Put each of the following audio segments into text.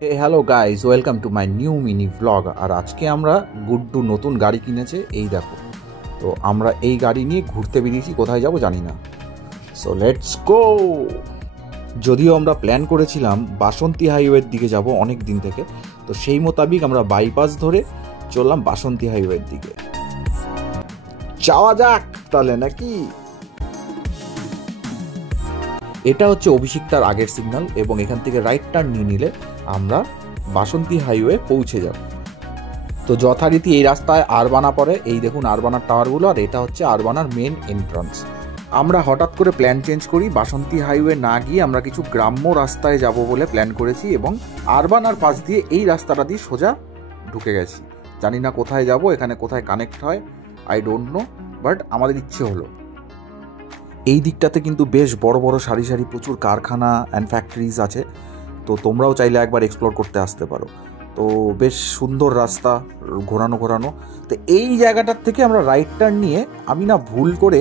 Hello guys, welcome to my new mini vlog. আর আজকে আমরা গুড্ডু নতুন গাড়ি কিনেছে, এই দেখো। তো আমরা এই গাড়ি নিয়ে ঘুরতে বেরিয়েছি, কোথায় যাব জানি না। So let's go. যদিও আমরা প্ল্যান করেছিলাম বাসন্তী হাইওয়ের দিকে যাব অনেক দিন থেকে, তো সেই মোতাবিক আমরা বাইপাস ধরে চললাম বাসন্তী হাইওয়ের দিকে। যাওয়া যাক তাহলে নাকি। এটা হচ্ছে অভিষিক্তার আগের সিগন্যাল এবং এখান থেকে রাইট টার্ন নিয়ে নিলে আমরা বাসন্তী হাইওয়ে পৌঁছে যাব। তো যথারীতি এই রাস্তায় আরবানা পড়ে, এই দেখুন আরবানার টাওয়ারগুলো, আর এটা হচ্ছে আরবানার মেন এন্ট্রান্স। আমরা হঠাৎ করে প্ল্যান চেঞ্জ করি, বাসন্তী হাইওয়ে না গিয়ে আমরা কিছু গ্রাম্য রাস্তায় যাব বলে প্ল্যান করেছি এবং আরবানার পাশ দিয়ে এই রাস্তাটা দিয়ে সোজা ঢুকে গেছি। জানি না কোথায় যাব, এখানে কোথায় কানেক্ট হয় আই ডোন্ট নো, বাট আমাদের ইচ্ছে হলো। এই দিকটাতে কিন্তু বেশ বড় বড় সারি সারি প্রচুর কারখানা অ্যান্ড ফ্যাক্টরিজ আছে, তো তোমরাও চাইলে একবার এক্সপ্লোর করতে আসতে পারো। তো বেশ সুন্দর রাস্তা, ঘোরানো ঘোরানো। তো এই জায়গাটার থেকে আমরা রাইট টার্ন নিয়ে, আমি না ভুল করে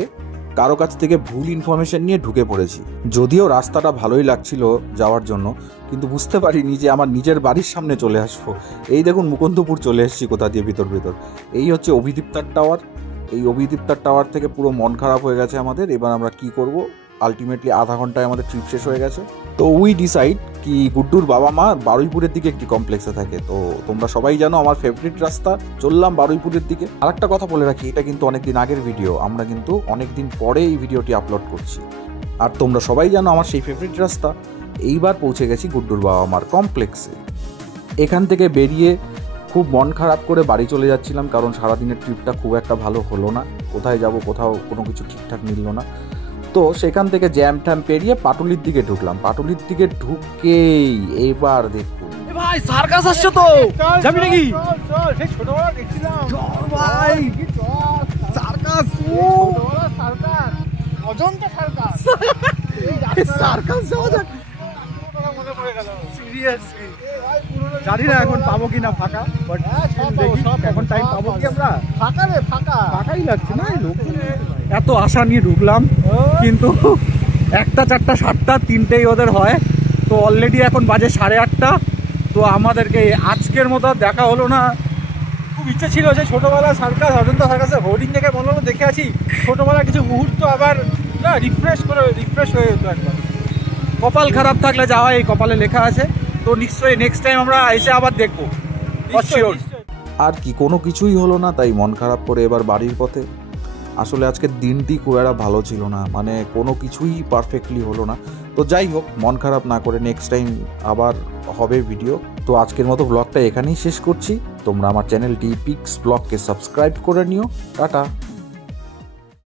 কারো কাছ থেকে ভুল ইনফরমেশন নিয়ে ঢুকে পড়েছি। যদিও রাস্তাটা ভালোই লাগছিল যাওয়ার জন্য, কিন্তু বুঝতে পারিনি যে আমার নিজের বাড়ির সামনে চলে আসবো। এই দেখুন মুকুন্দপুর চলে এসেছি কোথা দিয়ে, ভিতর। এই হচ্ছে অভিদীপ্তার টাওয়ার। এই অভিদীপ্তার টাওয়ার থেকে পুরো মন খারাপ হয়ে গেছে আমাদের। এবার আমরা কি করব, আলটিমেটলি আধা ঘন্টায় আমাদের ট্রিপ শেষ হয়ে গেছে। তো উই ডিসাইড কি গুড্ডুর বাবা মা বারুইপুরের দিকে একটি কমপ্লেক্সে থাকে। তো তোমরা সবাই জানো আমার ফেভারিট রাস্তা, চললাম বারুইপুরের দিকে। আর একটা কথা বলে রাখি, এটা কিন্তু অনেকদিন আগের ভিডিও, আমরা কিন্তু অনেকদিন পরে এই ভিডিওটি আপলোড করছি। আর তোমরা সবাই জানো আমার সেই ফেভারিট রাস্তা। এইবার পৌঁছে গেছি গুড্ডুর বাবা মার কমপ্লেক্সে। এখান থেকে বেরিয়ে খুব মন খারাপ করে বাড়ি চলে যাচ্ছিলাম, কারণ সারাদিনের ট্রিপটা খুব একটা ভালো হলো না। কোথায় যাব, কোথাও কোনো কিছু ঠিকঠাক মিলল না। তো সেখান থেকে জ্যাম ট্যাম পেরিয়ে পাটুলির দিকে ঢুকলাম। পাটুলির দিকে ঢুকেই এবার দেখুন ভাই সার্কাস আসছে, তো যাবি নাকি? সেই ছোটবেলা দেখছিলাম ভাই circus, circus, Ajanta circus. Circus যাওয়া যাক। মনে পড়ে গেল সিরিয়াসলি জানি না এখন পাবো কিনা ফাঁকা, বাট এখন টাইম পাবো কি আমরা? ফাঁকা রে, ফাঁকাই লাগছে না। লোকজন এত আশা নিয়ে ঢুকলাম, কিন্তু 1টা 4টা 7টা 3টেই ওদের হয়। তো অলরেডি এখন বাজে 8:30। তো আমাদেরকে আজকের মতো দেখা হলো না। খুব ইচ্ছে ছিল যে ছোটবেলা সার্কাস, অজন্তা সার্কাসের হোর্ডিং দেখে মনে হলো দেখে আছি ছোটবেলা কিছু মুহূর্ত আবার না রিফ্রেশ হয়ে যেত একবার। কপাল খারাপ থাকলে যাওয়া, এই কপালে লেখা আছে। তো নিশ্চয়ই নেক্সট টাইম আমরা এসে আবার দেখবো। আর কি, কোনো কিছুই হলো না, তাই মন খারাপ করে এবার বাড়ির পথে। আসলে আজকের দিনটি খুব একটা ভালো ছিল না, মানে কোনো কিছুই পারফেক্টলি হলো না। তো যাই হোক, মন খারাপ না করে নেক্সট টাইম আবার হবে ভিডিও। তো আজকের মতো ব্লগটা এখানেই শেষ করছি। তোমরা আমার চ্যানেলটি পিক্স ব্লগকে সাবস্ক্রাইব করে নিও। টাটা।